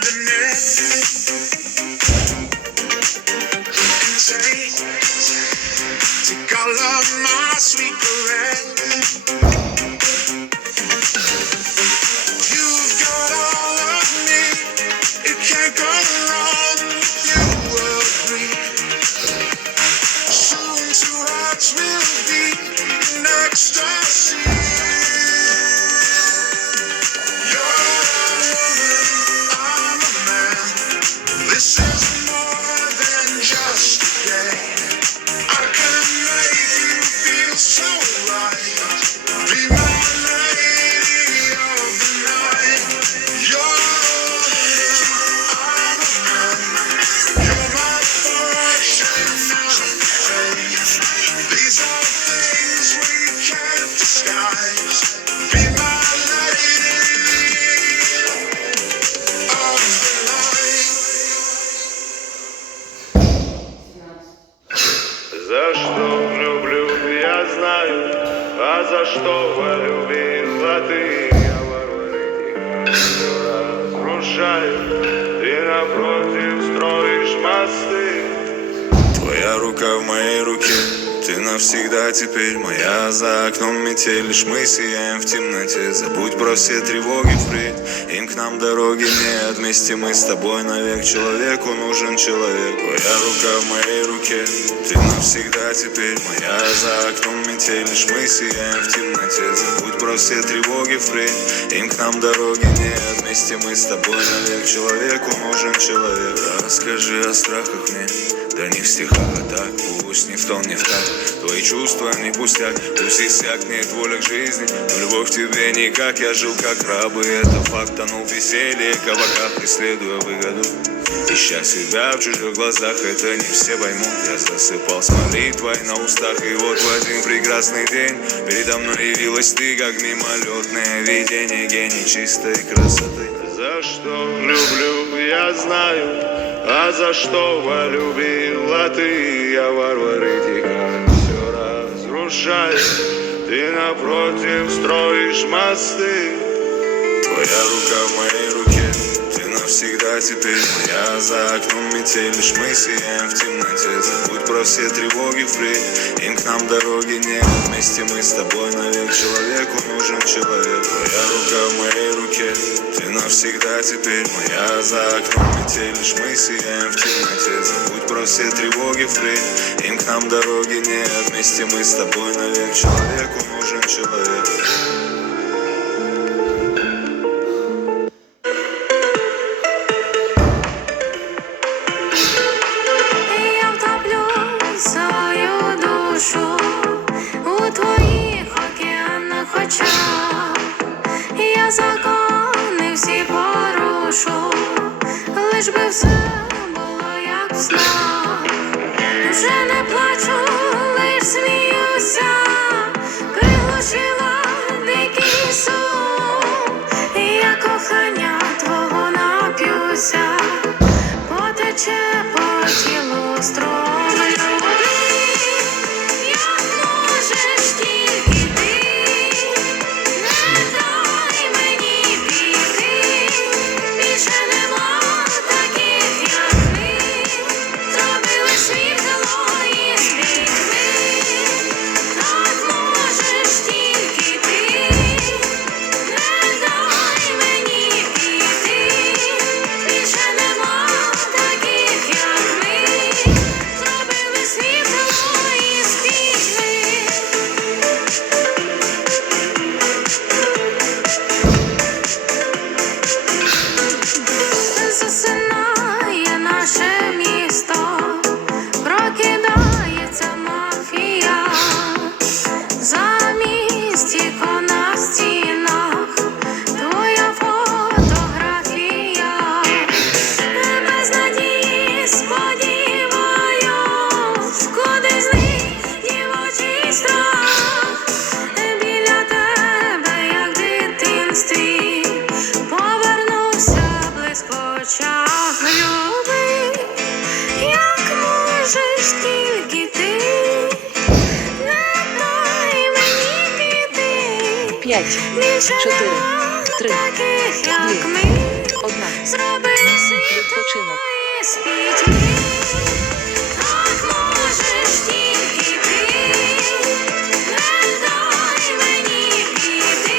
the net. Разрушаю, ты напротив строишь мосты. Твоя рука в моей руке, навсегда теперь моя. За окном метель, лишь мы сияем в темноте. Забудь про все тревоги впредь, им к нам дороги нет. Вместе мы с тобой навек, человеку нужен человек. Твоя рука в моей руке, ты навсегда теперь моя. За окном метель, лишь мы сияем в темноте. Забудь про все тревоги впредь, им к нам дороги нет. Вместе мы с тобой навек, человеку нужен человек. Расскажи о страхах мне, да не в стихах, а так. Пусть не в тон, не в так Твои чувства не пустяк Пусть иссякнет воля к жизни Но любовь к тебе никак. Я жил как раб, и это факт Тонул в веселье, кабаках Преследуя выгоду. Ища себя в чужих глазах Это не все поймут. Я засыпал с молитвой на устах И вот в один прекрасный день Передо мной явилась ты Как мимолетное видение Гений чистой красоты. За что люблю, я знаю, а за что полюбила ты, я варвар и тебя разрушаю. Ты напротив строишь мосты. Твоя рука в моей руке, ты навсегда теперь моя. За окном метель, лишь мы сияем в темноте. Забудь про все тревоги впредь, им к нам дороги нет. Вместе мы с тобой навек, человеку нужен человек. Твоя рука в моей руке, ты навсегда теперь моя. За окном метель, лишь мы сияем в темноте все тревоги впредь, им к нам дороги нет Вместе мы с тобой навек, человеку нужен человек. Я закони всі порушу, лиш би все було як в снах. Вже не плачу, П'ять, Більше чотири, нема три, таких, як дві. ми. одна. Зроби світ Відпочинок. твої з пітьми.